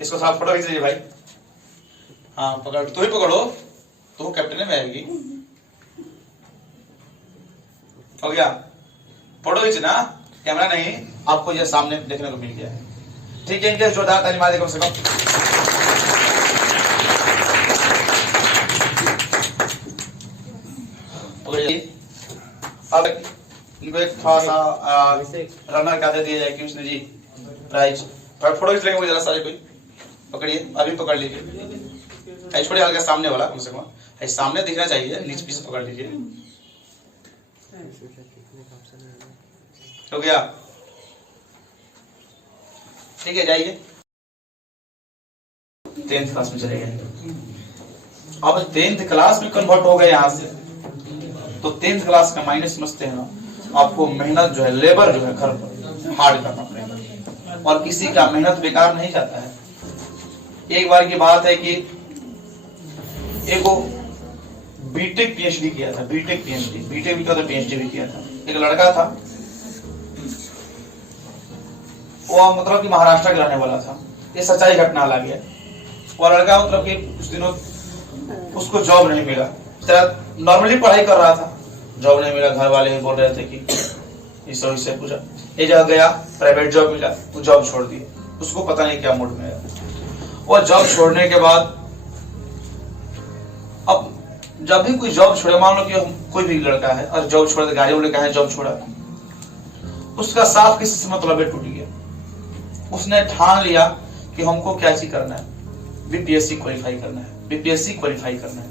इसको साथ फोटो खींच लीजिए भाई। हाँ पकड़, तू ही पकड़ो, तू कैप्टन में आएगी। हो गया, फोटो खींचना, कैमरा नहीं, आपको ये सामने देखने को मिल गया है। ठीक है, इनके जोरदार ताली मार दे कम से कम। अब इनको एक थोड़ा सा रनर क्या दे दिया जाए कृष्ण जी प्राइज। फोटो खींच लेंगे जरा सारे, कोई पकड़िए, अभी पकड़ लीजिए। छोड़िए हल्का सामने वाला, कम से कम सामने दिखना चाहिए, नीचे पीछे पकड़ लीजिए। हो गया, ठीक है, जाइए 10th क्लास में चले गए। अब 10th क्लास में कन्वर्ट हो गए यहाँ से, तो 10th क्लास का मायने समझते हैं ना, आपको मेहनत जो है, लेबर जो है घर पर हार्ड करना पड़ेगा, और किसी का मेहनत बेकार नहीं जाता है। एक बार की बात है कि एक वो बीटेक पीएचडी किया था, बीटेक पीएचडी, बीटेक भी किया था, पीएचडी भी किया था। एक लड़का था, वो मतलब कि महाराष्ट्र का रहने वाला था। ये सच्चाई घटना लगी है। वो लड़का मतलब कि कुछ दिनों उसको जॉब नहीं मिला, नॉर्मली पढ़ाई कर रहा था, जॉब नहीं मिला। घर वाले बोल रहे थे कि इस से पूछा, ये जगह गया, प्राइवेट जॉब मिला, वो जॉब छोड़ दी। उसको पता नहीं क्या मूड में है। वो जॉब छोड़ने के बाद, अब जब भी कोई जॉब छोड़े, मान लो कि कोई भी लड़का है और जॉब छोड़, गाड़ी वाले का है जॉब छोड़ा, उसका साफ किसी से मतलब टूट गया। उसने ठान लिया कि हमको क्या चीज करना है, बीपीएससी क्वालिफाई करना है, बीपीएससी क्वालिफाई करना है,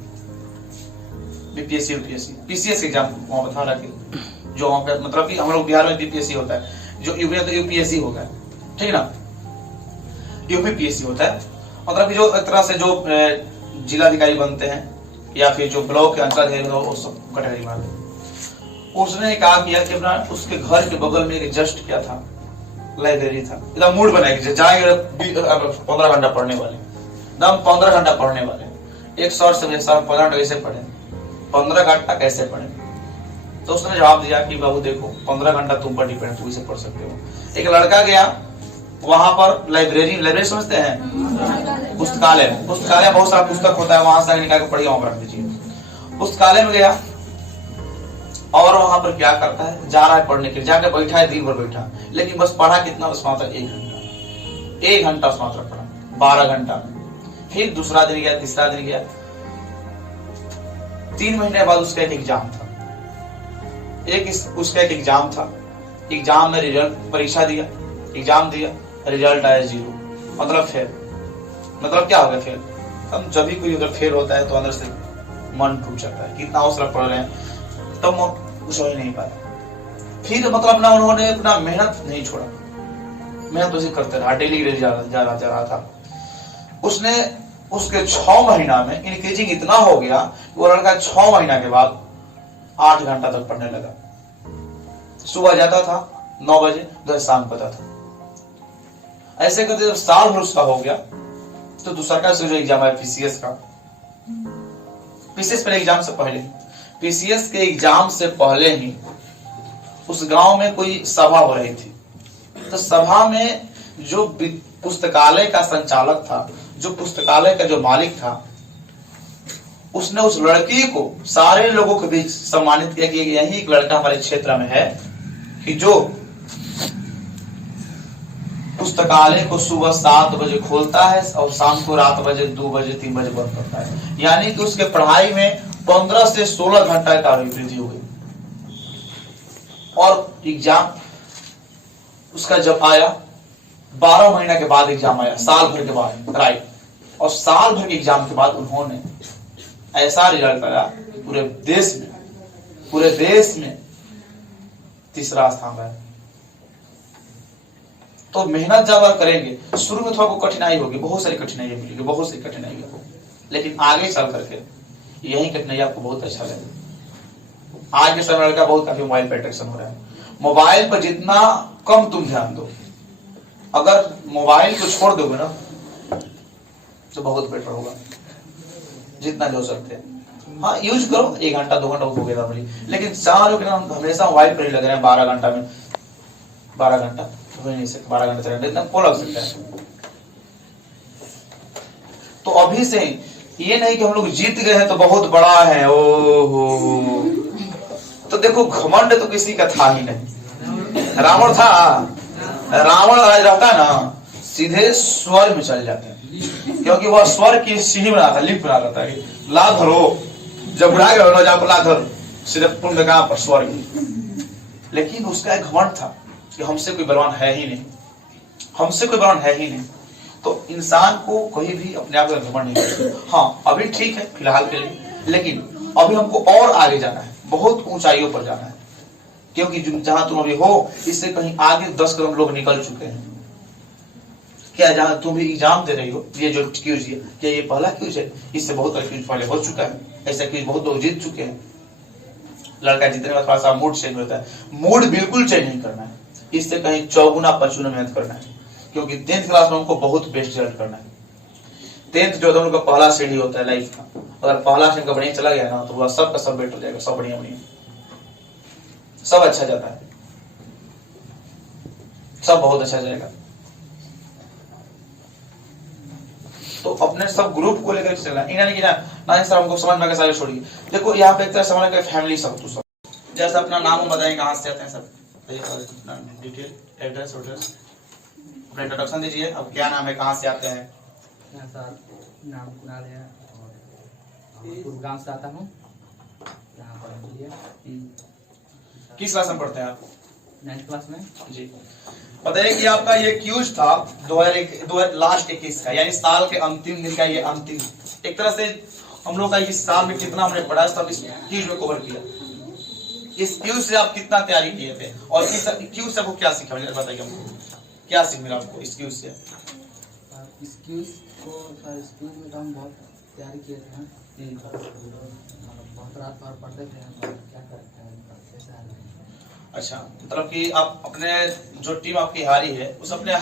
बीपीएससी यूपीएससी पीसीएस एग्जाम वहां पर था रखे, जो वहां पे मतलब कि हम लोग बिहार में बीपीएससी होता है, जो यूपी में तो यूपीएससी होगा, ठीक है ना, यूपीपीएससी होता है। मतलब कि जो एक तरह से जो जिलाधिकारी बनते हैं या फिर जो ब्लॉक के अंचलाधिकारी वो सब कैटेगरी में। उसने कहा किया कि अपना उसके घर के बगल में एक जस्ट क्या था, लाइब्रेरी था। एकदम मूड बनाएगी, जाएंगे 15 घंटा पढ़ने वाले, एकदम 15 घंटा पढ़ने वाले, एक सर से 15 घंटा कैसे पढ़े, 15 घंटा कैसे पढ़े। तो उसने जवाब दिया कि बाबू देखो 15 घंटा तुम पर डिपेंड, तुम इसे पढ़ सकते हो। एक लड़का गया वहां पर, लाइब्रेरी समझते हैं, पुस्तकालय, पुस्तकालय बहुत सारा पुस्तक होता है, वहां से निकाल के पढ़िए, वहां रख दीजिए। पुस्तकालय में गया और वहां पर क्या करता है, जा रहा है पढ़ने के लिए, जाकर बैठा है, दिन भर बैठा, लेकिन बस पढ़ा कितना, बस मात्र 1 घंटा, 1 घंटा बस मात्र पढ़ा, 12 घंटा। फिर दूसरा दिन गया, तीसरा दिन गया, 3 महीने बाद उसका एक एग्जाम था, उसका एक एग्जाम था। एग्जाम में रिजल्ट, परीक्षा दिया, एग्जाम दिया, रिजल्ट आया 0, मतलब फेल। मतलब क्या हो गया फेल। अब जब भी कोई अगर फेल होता है तो अंदर से मन टूट जाता है, कितना हौसला पढ़ रहे हैं, तब कुछ हो ही नहीं पाया। फिर मतलब ना उन्होंने अपना मेहनत नहीं छोड़ा, मेहनत उसे करते रहा, डेली जा रहा था। उसने उसके 6 महीना में इंक्रीजिंग इतना हो गया, वो लड़का 6 महीना के बाद 8 घंटा तक पढ़ने लगा। सुबह जाता था 9 बजे, उधर शाम को आता था। ऐसे करते जब साल भर उसका हो गया, तो दूसरा का जो एग्जाम है पीसीएस का, पीसीएस पहले एग्जाम से पहले, पीसीएस के एग्जाम से पहले ही उस गांव में कोई सभा हो रही थी। तो सभा में जो पुस्तकालय का संचालक था, जो पुस्तकालय का जो मालिक था, उसने उस लड़की को सारे लोगों के बीच सम्मानित किया कि यही एक लड़का हमारे क्षेत्र में है कि जो पुस्तकालय को सुबह 7 बजे खोलता है और शाम को रात बजे 2 बजे 3 बजे बंद करता है। यानी कि उसके पढ़ाई में 15 से 16 घंटा का वृद्धि हो गई। और एग्जाम उसका जब आया, 12 महीना के बाद एग्जाम आया, साल भर के बाद, राइट। और साल भर के एग्जाम के बाद उन्होंने ऐसा रिजल्ट आया पूरे देश में 3रा स्थान रहा। तो मेहनत जब आप करेंगे, शुरू में थोड़ा कठिनाई होगी, बहुत सारी कठिनाई मिलेगी, बहुत सी कठिनाई होगी, लेकिन आगे चल करके यही कठिनाई आपको बहुत अच्छा लगेगा। आज के समय लड़का बहुत काफी मोबाइल पर अट्रैक्शन हो रहा है। मोबाइल पर जितना कम तुम ध्यान दो, अगर मोबाइल को छोड़ दोगे ना तो बहुत बेटर होगा, जितना जो सकते हैं। हाँ यूज करो, 1 घंटा 2 घंटा हो गया था, लेकिन 4 लोग हमेशा मोबाइल पर ही लग रहे हैं 12 घंटा में, 12 घंटा हो नहीं सकता, 12 घंटा 13 घंटे इतना लग सकता है। तो अभी से ये नहीं कि हम लोग जीत गए हैं तो बहुत बड़ा है, ओहो। तो देखो घमंड तो किसी का था ही नहीं। रावण था, रावण आज रहता ना सीधे स्वर्ग में चल जाते हैं, क्योंकि वह स्वर्ग की सीढ़ी बना था, लिफ्ट बना था कि ला धरो, जब बुढ़ा गया जहाँ पर ला धर, सीधे पुण्य कहां पर स्वर्ग। लेकिन उसका एक घमंड था कि हमसे कोई बलवान है ही नहीं, हमसे कोई बलवान है ही नहीं। तो इंसान को कोई भी अपने आप का घमंड नहीं करता। हाँ अभी ठीक है फिलहाल के लिए, लेकिन अभी हमको और आगे जाना है, बहुत ऊंचाइयों पर जाना है, क्योंकि जहां तुम अभी हो इससे कहीं आगे 10 कदम लोग निकल चुके हैं। क्या जहां तुम भी एग्जाम दे रही हो, ये जो क्यूज है क्या ये पहला क्यूज है? इससे बहुत क्यूज पहले हो चुका है, ऐसा क्यूज बहुत लोग जीत चुके हैं। लड़का जीतने में थोड़ा सा मूड चेंज होता है, मूड बिल्कुल चेंज नहीं करना है, इससे कहीं 4 5 मेहनत करना है, क्योंकि 10th क्लास में हमको बहुत बेस्ट रिजल्ट करना है। 10th जो उनका पहला सीढ़ी होता है लाइफ का, अगर पहला सीढ़ी का बढ़िया चला गया ना तो वह सब का सब बेटर हो जाएगा, सब बढ़िया बढ़िया, सब अच्छा जाता है, सब बहुत अच्छा जाएगा। तो अपने सब ग्रुप को लेकर चलना, यानी कि ना सर हमको समझ में सारे छोड़िए। देखो यहाँ पे एक तरह समझ के फैमिली सब तो सब जैसा अपना नाम बताएं, कहाँ से आते हैं सब, डिटेल एड्रेस वोड्रेस अपना इंट्रोडक्शन दीजिए। अब क्या नाम है, कहाँ से आते हैं? सर नाम कुणाल है और पूर्व गांव से आता हूँ, यहाँ पर किस क्लास में पढ़ते हैं आप? 9th क्लास में जी। बताइए कि आपका ये क्यूज था 2001 लास्ट 21 का, यानी साल के अंतिम दिन का, ये अंतिम एक तरह से हम लोग का इस साल में कितना हमने पढ़ा सब इस क्यूज में कवर किया। इस क्यूज से आप कितना तैयारी किए थे और इस क्यूज से आपको क्या सीखा, बताइए हमको क्या सीख मिला आपको इस क्यूज से? इस क्यूज में तो हम बहुत तैयारी किए थे, बहुत रात भर पढ़ते थे, क्या करते हैं। अच्छा, मतलब कि आप अपने जो टीम आपकी हारी है उस अपने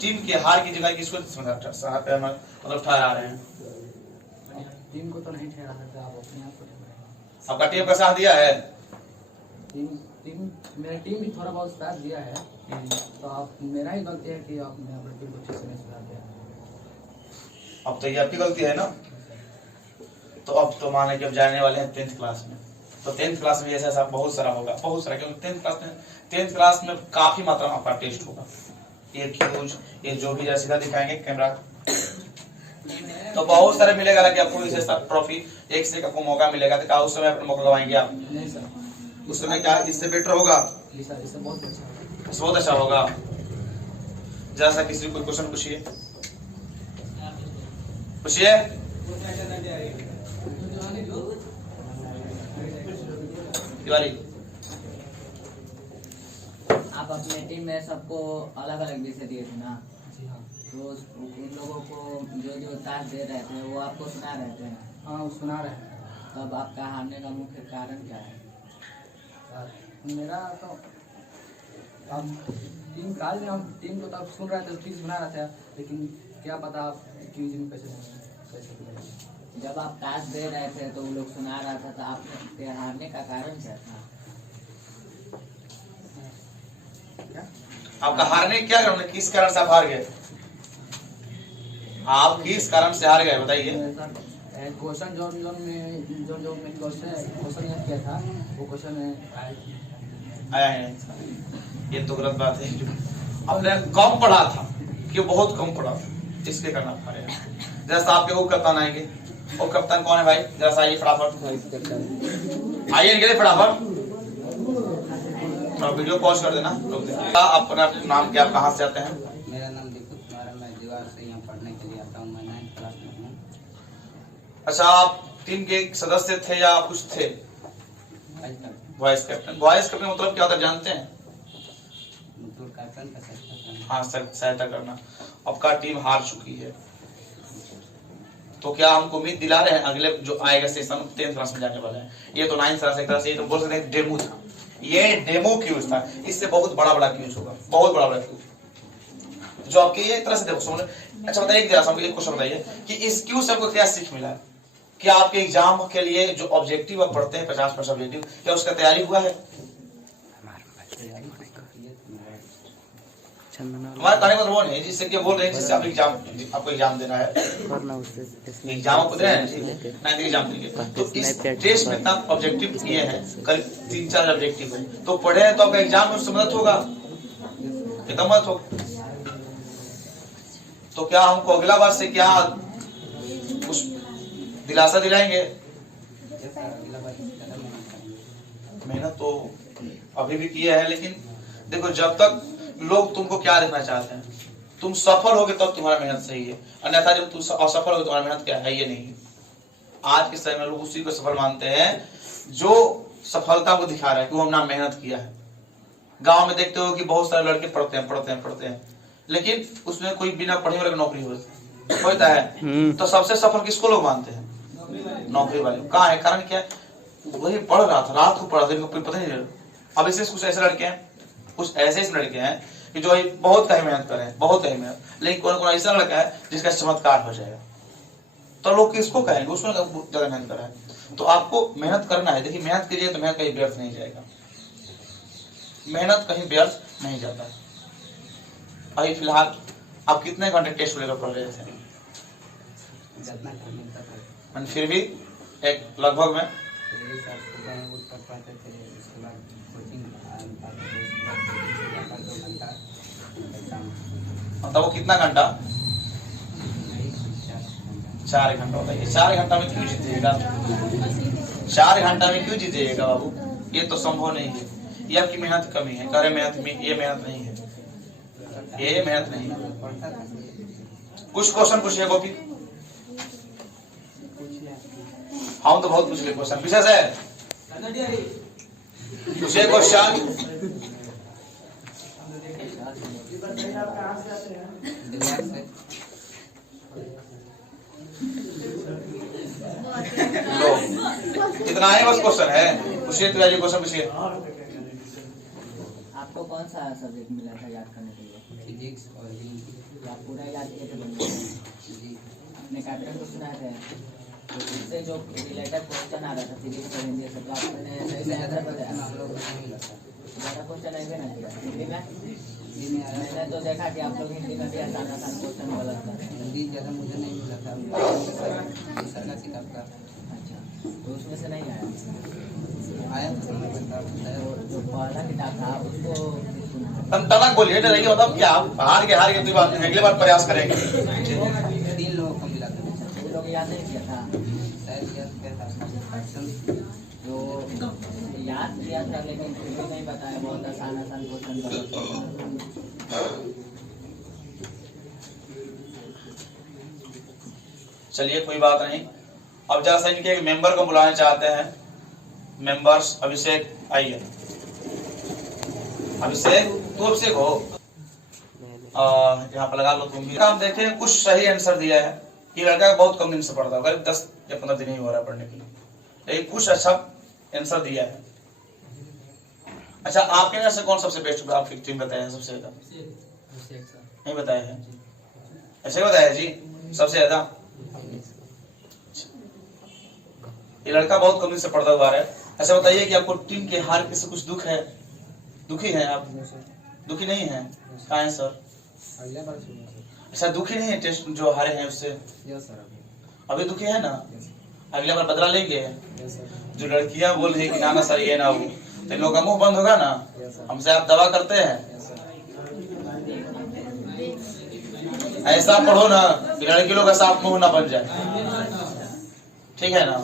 टीम की हार की जगह किसको मतलब ठहरा रहे हैं? टीम को तो नहीं ठहरा सकते, आप अपने आप को ठहराएंगे। आपका टीम का साथ दिया है? मेरा टीम भी थोड़ा बहुत साथ दिया है, तो आप मेरा ही गलती है कि आपने अपनी टीम को अच्छे से नहीं सुधार दिया। अब तो ये आपकी गलती है ना। तो अब तो माने कि अब जाने वाले हैं 10th क्लास में, तो 10th क्लास में ऐसा बहुत सारा होगा, बहुत सारा, क्योंकि 10th क्लास में काफी मात्रा में आपका टेस्ट होगा। ये जो भी सीधा दिखाएंगे कैमरा, तो बहुत सारे मिलेगा, लगे आपको इसे सब ट्रॉफी एक से आपको मौका मिलेगा, तो क्या उस समय अपना मौका गवाएंगे आप? नहीं सर, उस समय क्या इससे बेटर होगा? इससे बहुत अच्छा होगा, बहुत अच्छा होगा। जैसा किसी कोई क्वेश्चन पूछिए, पूछिए। तिवारी, आप अपने टीम में सबको अलग अलग विषय दिए थे ना? जी हाँ। तो उन लोगों को जो टास्क दे रहे थे वो आपको सुना रहे थे? हाँ वो सुना रहे हैं। तब आपका हारने का मुख्य कारण क्या है? मेरा तो अब टीम काल में हम टीम को तब सुन रहे थे, चीज बना रहे थे, लेकिन क्या पता आप क्यूज में कैसे जब आप टास्क दे रहे थे तो वो लोग सुना रहा था, तो आपके हारने का कारण क्या था? आपका हारने क्या कारण, किस कारण से आप हार गए? आप किस कारण से हार गए बताइए। क्वेश्चन जो मैं क्वेश्चन याद किया था वो क्वेश्चन आया है नहीं, ये तो गलत बात है। आपने कम पढ़ा था कि बहुत कम पढ़ा था, इसके कारण आप हारे। जैसा आपके वो कप्तान आएंगे, और कप्तान कौन है भाई, जैसा आइए फटाफट, आइए निकले फटाफट, वीडियो पॉज कर देना। अपना नाम क्या, आप कहाँ से आते हैं? मेरा नाम दीपक कुमार है, मैं दीवार से यहाँ पढ़ने के लिए आता हूँ, मैं 9th क्लास में हूँ। अच्छा, आप टीम के सदस्य थे या कुछ थे? Vice captain. वॉइस कैप्टन मतलब क्या होता है जानते हैं? मतलब कैप्टन का सहायता करना। हाँ, सहायता करना। आपका टीम हार चुकी है, तो क्या हमको उम्मीद दिला रहे हैं अगले जो आएगा सेशन 10th क्लास में जाने वाला है? ये तो 9th क्लास, एक तरह से ये तो बोल सकते हैं डेमो था, ये डेमो क्यूज था, इससे बहुत बड़ा बड़ा क्यूज होगा, बहुत बड़ा बड़ा क्यूज जो आपके ये तरह से देखो समझ। अच्छा बताइए, एक क्वेश्चन बताइए कि इस क्यूज से आपको क्या सीख मिला है? क्या आपके एग्जाम के लिए जो ऑब्जेक्टिव आप पढ़ते हैं 50% ऑब्जेक्टिव, क्या उसका तैयारी हुआ है? हमारा कहने का मतलब वो नहीं जिससे कि बोल रहे हैं जिससे आप एग्जाम आपको एग्जाम देना है, एग्जाम आपको देना है जी, नहीं एग्जाम देंगे तो इस टेस्ट में इतना ऑब्जेक्टिव किए हैं, करीब 3-4 ऑब्जेक्टिव है, तो पढ़े हैं तो आपका एग्जाम में उससे मदद होगा, एकदम मदद होगा। तो क्या हमको अगला बार से क्या कुछ दिलासा दिलाएंगे? मेहनत तो अभी भी किया है, लेकिन देखो जब तक लोग तुमको क्या देखना चाहते हैं, तुम सफल होगे तब तुम्हारा मेहनत सही है, अन्यथा जब तुम असफल होगे तुम्हारा मेहनत क्या है ये नहीं। आज के समय में लोग उसी को सफल मानते हैं जो सफलता को दिखा रहा है कि वो हमने मेहनत किया है। गांव में देखते हो कि बहुत सारे लड़के पढ़ते हैं, लेकिन उसमें कोई बिना पढ़े वाले नौकरी होता है, तो सबसे सफल किसको लोग मानते हैं? नौकरी वाले। कहाँ है? कारण क्या है? वही पढ़ रहा था, रात को पढ़ा था, इनको पता नहीं। अब इससे कुछ ऐसे लड़के हैं, कुछ ऐसे लड़के हैं कि जो बहुत कहीं मेहनत कर रहे हैं, बहुत कहीं मेहनत, लेकिन कौन ऐसा लड़का है जिसका चमत्कार हो जाएगा, तो लोग किसको कहेंगे? उसमें ज्यादा मेहनत कर रहा है। तो आपको मेहनत करना है, देखिए मेहनत कीजिए तो मेहनत कहीं व्यर्थ नहीं जाएगा, मेहनत कहीं व्यर्थ नहीं जाता है। अभी फिलहाल आप कितने घंटे टेस्ट लेकर पढ़ रहे थे? फिर भी एक लगभग में मतलब वो कितना घंटा? 4 घंटा होता है। 4 घंटा में क्यों जीतेगा? 4 घंटा में क्यों जीतेगा बाबू? ये तो संभव नहीं है, ये आपकी मेहनत की कमी है। कह रहे मेहनत में ये मेहनत नहीं है, ये मेहनत नहीं है। कुछ क्वेश्चन पूछिए गोपी। हम तो बहुत पूछ ले क्वेश्चन, पीछे से पूछिए क्वेश्चन। लो इतना ही बस क्वेश्चन है, पूछिए तो क्वेश्चन पूछिए। आपको कौन सा सब्जेक्ट मिला था याद करने के लिए? फिजिक्स और हिंदी। आप पूरा याद किए थे बंदे? अपने कैप्टन को सुना थे तो इससे जो रिलेटेड क्वेश्चन आ रहा था फिजिक्स और हिंदी सब, आपने सही से आंसर बताया? हम लोग को नहीं मिला था। ज़्यादा क्वेश्चन है ना हिंदी में? मैंने तो देखा कि आप लोग हिंदी में भी आसान क्वेश्चन गलत था। हिंदी ज़्यादा मुझे नहीं मिला था, सर का किताब का। अच्छा, तो उसमें से नहीं आया तो समय बनता जो पहला किताब था उसको टनक बोलिए, डरिए मतलब क्या हार के कोई बात नहीं, अगले बार प्रयास करेंगे। 3 लोगों को मिला था। सभी लोग याद नहीं किया था? शायद याद किया था जो याद किया था लेकिन फिर भी नहीं बताया, बहुत आसान क्वेश्चन। चलिए कोई बात नहीं। अब जैसा इनके एक मेंबर को बुलाना चाहते हैं, मेंबर्स। अभिषेक आइए। अभिषेक तू अभिषेक हो, यहाँ पर लगा लो तुम भी। हम देखें कुछ सही आंसर दिया है। ये लड़का बहुत कम दिन से पढ़ता है, करीब 10 या 15 दिन ही हो रहा है पढ़ने के लिए, लेकिन कुछ अच्छा आंसर दिया है। अच्छा आपके यहाँ से कौन सबसे बेस्ट आपकी टीम बताया है सबसे ज्यादा? नहीं बताया है? ऐसे बताया जी सबसे ज्यादा? ये लड़का बहुत कम दिन से पढ़ता हुआ है। ऐसा बताइए कि आपको टीम के हार के से कुछ दुख है? दुखी हैं आप? दुखी नहीं है? कहाँ है सर? अच्छा दुखी नहीं है टेस्ट जो हारे हैं उससे? अभी दुखी है ना? अगले बार बदला लेंगे? जो लड़कियां बोल रही कि ना सर ये ना हो, तो इन लोगों का मुंह बंद होगा ना? हमसे आप दवा करते हैं? ऐसा पढ़ो ना कि लड़की लोग ऐसा आप मुंह ना बन जाए, ठीक है ना?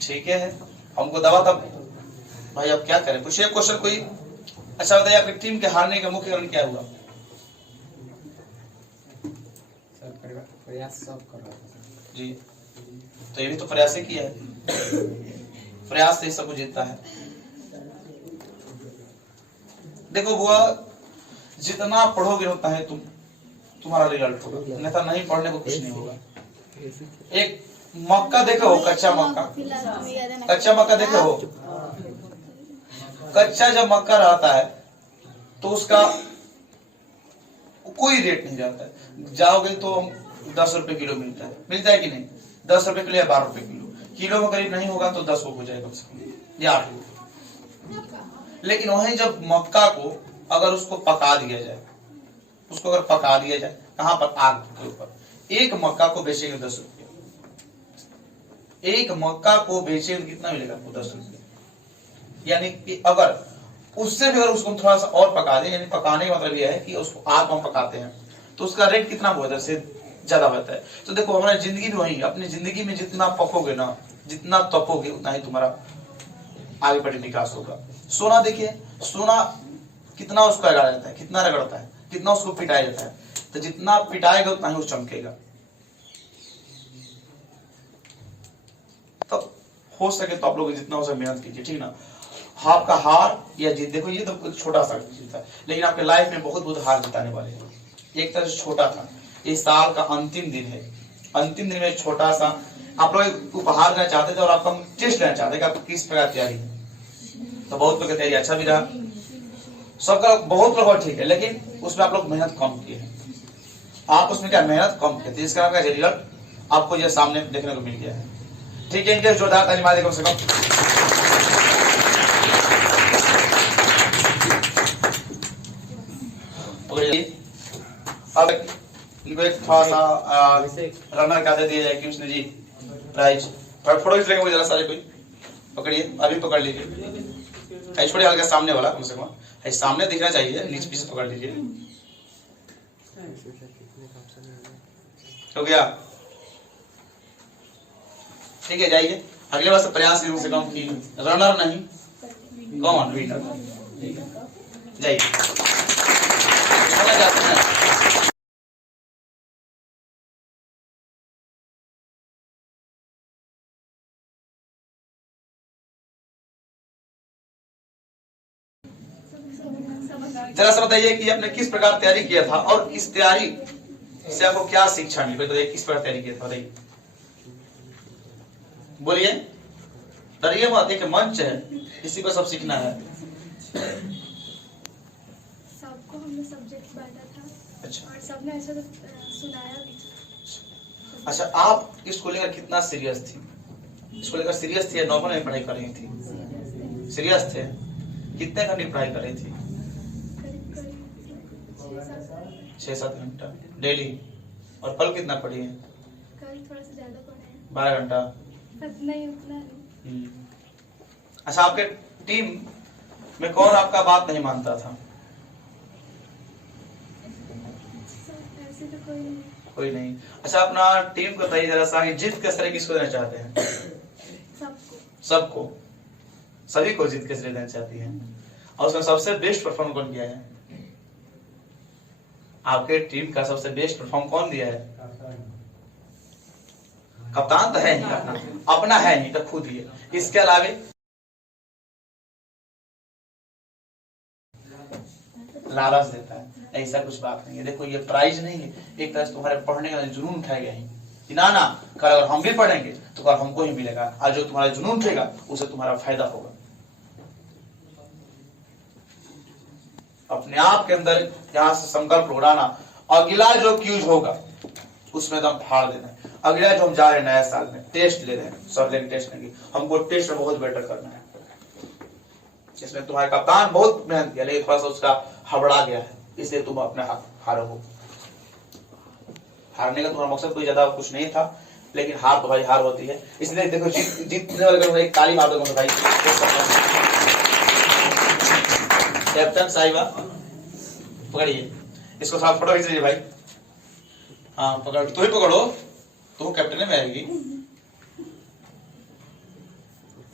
ठीक है, हमको दवा तब भाई अब क्या करें? पूछिए क्वेश्चन कोई। अच्छा बताइए आपकी टीम के हारने का मुख्य कारण क्या हुआ? प्रयास सब कर रहा था जी, तो ये भी तो प्रयास ही किया है, प्रयास से ही सब कुछ जीतता है। देखो बुआ, जितना पढ़ोगे उतना है तुम्हारा रिजल्ट होगा, अन्यथा नहीं पढ़ने को कुछ नहीं होगा। एक मक्का देखे हो, कच्चा मक्का, कच्चा मक्का देखे हो? कच्चा जब मक्का रहता है तो उसका कोई रेट नहीं जाता है। जाओगे तो 10 रुपए किलो मिलता है कि नहीं? 10 रुपए किलो या 12 रुपए किलो, किलो में करीब नहीं होगा तो 10 हो जाएगा या 8। लेकिन वहीं जब मक्का को अगर उसको पका दिया जाए, उसको अगर पका दिया जाए कहां पर, आग के ऊपर, एक मक्का को बेचेंगे 10 रुपये, एक मक्का को बेचेंगे कितना मिलेगा आपको, 10 रुपये। यानी कि अगर उससे भी अगर उसको थोड़ा सा और पका दें, यानी पकाने का मतलब यह है कि उसको आग हम पकाते हैं तो उसका रेट कितना होता है, से ज्यादा होता है। तो देखो हमारी जिंदगी में वही, अपनी जिंदगी में जितना पकोगे ना, जितना तपोगे उतना ही तुम्हारा आगे बढ़े विकास होगा। सोना देखिए, सोना कितना उसको रगड़ा जाता है, कितना रगड़ता है, कितना उसको पिटाया जाता है, तो जितना पिटाएगा उतना ही वो चमकेगा। तो हो सके तो आप लोग जितना हो सके मेहनत कीजिए, ठीक ना। आपका हार या जीत, देखो ये तो छोटा सा चीज था, लेकिन आपके लाइफ में बहुत बहुत हार जिताने वाले हैं। एक तरह से छोटा था, इस साल का अंतिम दिन है, अंतिम दिन में छोटा सा आप लोग उपहार देना चाहते थे और आपका टेस्ट लेना चाहते कि आपको किस प्रकार तैयारी है। तो बहुत लोग की तैयारी अच्छा भी रहा, सबका बहुत लोग ठीक है, लेकिन उसमें आप लोग मेहनत कम किए हैं। आप उसमें क्या मेहनत कम किए थे, इसका आपका रिजल्ट आपको ये सामने देखने को मिल गया है। ठीक है, इनके जोरदार ताली मार दें कम से कम। अब इनको एक थोड़ा सा रनर क्या दे दिया जाए कृष्ण जी प्राइज, फोटो खींच लेंगे वो जरा सारे, कोई पकड़िए, अभी पकड़ लीजिए, छोड़िए हल्का सामने वाला, कम से कम सामने दिखना चाहिए, नीचे पीछे पकड़ लीजिए। हो गया, ठीक है, जाइए अगले बार से प्रयास कम से कम की रनर नहीं कौन विनर, जाइए। जरा सा बताइए कि आपने किस प्रकार तैयारी किया था और इस तैयारी से आपको क्या शिक्षा मिली, बताइए किस प्रकार तैयारी किया था, बताइए, बोलिए, डरिए मत, एक मंच है, इसी को सब सीखना है। सबको हमने सब्जेक्ट बांटा था, अच्छा, और सबने ऐसे सुनाया भी। अच्छा, आप इसको लेकर कितना सीरियस थी, इसको लेकर सीरियस थी या नॉर्मल में पढ़ाई कर रही थी, सीरियस थे, कितने घंटे पढ़ाई कर रही थी, 6-7 घंटा डेली, और कल कितना पढ़ी है, कल थोड़ा सा ज्यादा पढ़े हैं, 12 घंटा, नहीं उतना नहीं। अच्छा, आपके टीम में कौन आपका बात नहीं मानता था, ऐसे तो कोई नहीं, कोई नहीं। अच्छा, अपना टीम को बताइए जरा सा, जीत किस तरह किसको देना चाहते हैं, सबको, सबको, सभी को जीत किस तरह देना चाहती हैं, और उसमें सबसे बेस्ट परफॉर्म कौन किया है, आपके टीम का सबसे बेस्ट परफॉर्म कौन दिया है, कप्तान तो है नहीं, अपना है नहीं तो खुद ही है, इसके अलावे लालच देता है, ऐसा कुछ बात नहीं है। देखो ये प्राइज नहीं है, एक तरह से तुम्हारे पढ़ने का जुनून उठाया गया है कि ना ना, कल अगर हम भी पढ़ेंगे तो कल हमको ही मिलेगा, आज जो तुम्हारा जुनून उठेगा उससे तुम्हारा फायदा होगा। अपने आप के अंदर यहाँ से संकल्प उड़ाना, अगला जो क्यूज होगा उसमें दम फाड़ देना है। अगला जो हम जा रहे हैं नया साल में टेस्ट ले रहे हैं, सब लेंगे टेस्ट लेंगे, हमको टेस्ट में बहुत बेटर करना है। इसमें तुम्हारे कप्तान बहुत मेहनत किया, लेकिन थोड़ा सा उसका हबड़ा गया है, इसलिए तुम अपने हारो हो। हारने का तुम्हारा मकसद कोई ज्यादा कुछ नहीं था, लेकिन हार तो भाई हार होती है। इसलिए देखो जीतने वाले को एक ताली मार दो भाई। कैप्टन साहिबा पकड़िए इसको, साथ फोटो खींच लीजिए भाई। हाँ पकड़, तू ही पकड़ो, तू कैप्टन में आएगी।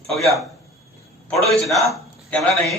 हो गया, फोटो खींचना, कैमरा नहीं।